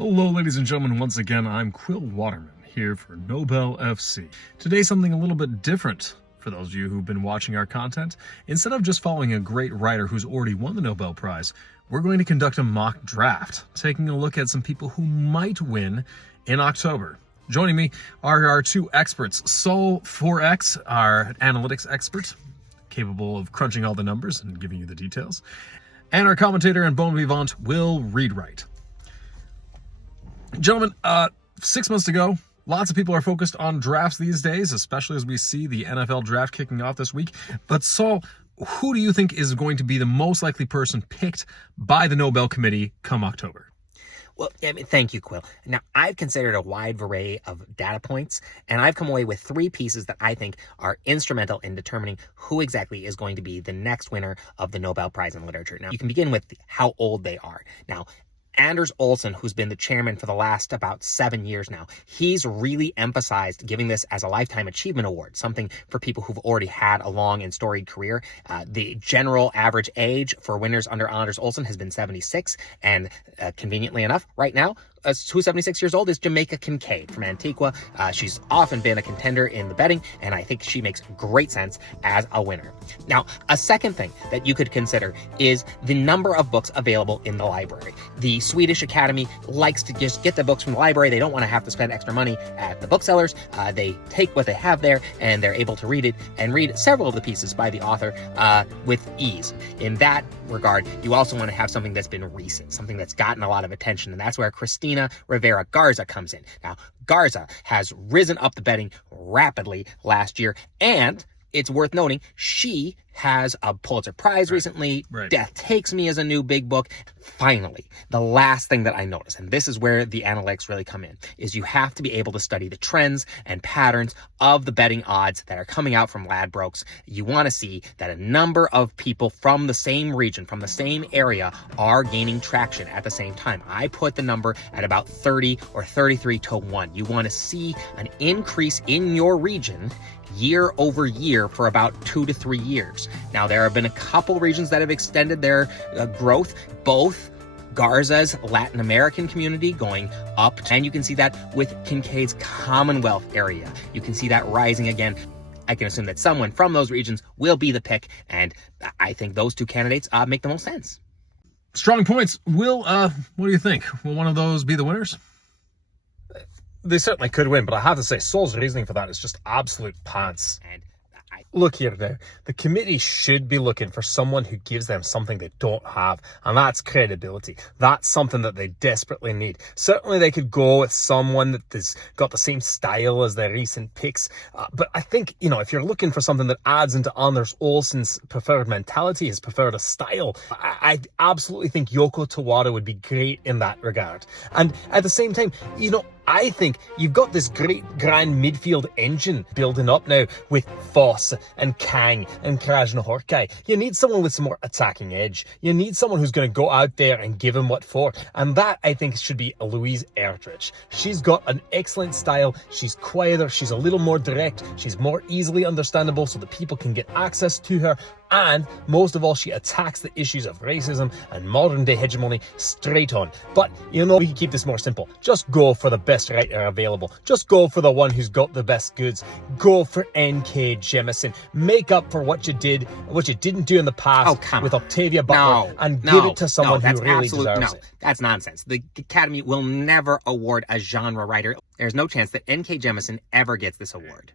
Hello, ladies and gentlemen. Once again, I'm Quill Waterman here for Nobel FC. Today, something a little bit different for those of you who've been watching our content. Instead of just following a great writer who's already won the Nobel Prize, we're going to conduct a mock draft, taking a look at some people who might win in October. Joining me are our two experts, Sol 4X, our analytics expert, capable of crunching all the numbers and giving you the details, and our commentator and bon vivant, Will Readwright. Gentlemen, 6 months to go. Lots of people are focused on drafts these days, especially as we see the NFL draft kicking off this week. But Saul, who do you think is going to be the most likely person picked by the Nobel Committee come October? Well, thank you, Quill. Now, I've considered a wide array of data points, and I've come away with 3 pieces that I think are instrumental in determining who exactly is going to be the next winner of the Nobel Prize in Literature. Now, you can begin with how old they are. Now, Anders Olsen, who's been the chairman for the last about 7 years now, he's really emphasized giving this as a lifetime achievement award, something for people who've already had a long and storied career. The general average age for winners under Anders Olsen has been 76, and conveniently enough, right now, who's 76 years old is Jamaica Kincaid from Antigua. She's often been a contender in the betting, and I think she makes great sense as a winner. Now, a second thing that you could consider is the number of books available in the library. The Swedish Academy likes to just get the books from the library. They don't want to have to spend extra money at the booksellers. They take what they have there, and they're able to read it and read several of the pieces by the author with ease. In that regard, you also want to have something that's been recent, something that's gotten a lot of attention, and that's where Christina Rivera Garza comes in. Now, Garza has risen up the betting rapidly last year, and it's worth noting she has a Pulitzer Prize recently. Death Takes Me is a new big book. Finally, the last thing that I noticed, and this is where the analytics really come in, is you have to be able to study the trends and patterns of the betting odds that are coming out from Ladbrokes. You want to see that a number of people from the same region, from the same area, are gaining traction at the same time. I put the number at about 30 or 33 to 1. You want to see an increase in your region year over year for about 2 to 3 years. Now, there have been a couple regions that have extended their growth, both Garza's Latin American community going up, and you can see that with Kincaid's Commonwealth area. You can see that rising again. I can assume that someone from those regions will be the pick, and I think those two candidates make the most sense. Strong points. Will, what do you think? Will one of those be the winners? They certainly could win, but I have to say, Sol's reasoning for that is just absolute pants. And Look here now, the committee should be looking for someone who gives them something they don't have, and that's credibility. That's something that they desperately need. Certainly they could go with someone that has got the same style as their recent picks, but I think, if you're looking for something that adds into Anders Olsen's preferred mentality, his preferred style, I absolutely think Yoko Tawada would be great in that regard. And at the same time, I think you've got this great grand midfield engine building up now with Foss and Kang and Krasnohorkai. You need someone with some more attacking edge. You need someone who's going to go out there and give him what for. And that, I think, should be Louise Erdrich. She's got an excellent style. She's quieter. She's a little more direct. She's more easily understandable so that people can get access to her. And most of all, she attacks the issues of racism and modern day hegemony straight on. But, we can keep this more simple. Just go for the best writer available. Just go for the one who's got the best goods. Go for N.K. Jemisin. Make up for what you didn't do in the past with Octavia Butler and give it to someone who really deserves it. That's nonsense. The Academy will never award a genre writer. There's no chance that N.K. Jemisin ever gets this award.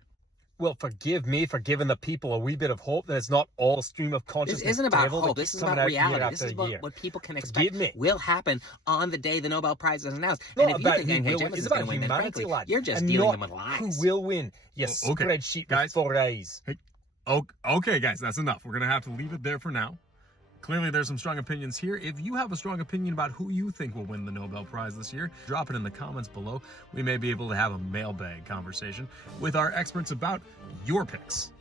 Well, forgive me for giving the people a wee bit of hope that it's not all stream of consciousness. This isn't about hope. This is about reality. This is about what people can expect will happen on the day the Nobel Prize is announced. And if you think N.K. Jemisin is going to win, then frankly, you're just dealing them with lies. Who will win? Spreadsheet with 4 eyes. Hey, okay, guys, that's enough. We're going to have to leave it there for now. Clearly, there's some strong opinions here. If you have a strong opinion about who you think will win the Nobel Prize this year, drop it in the comments below. We may be able to have a mailbag conversation with our experts about your picks.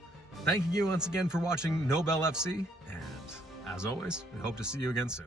Thank you once again for watching Nobel FC, and as always, we hope to see you again soon.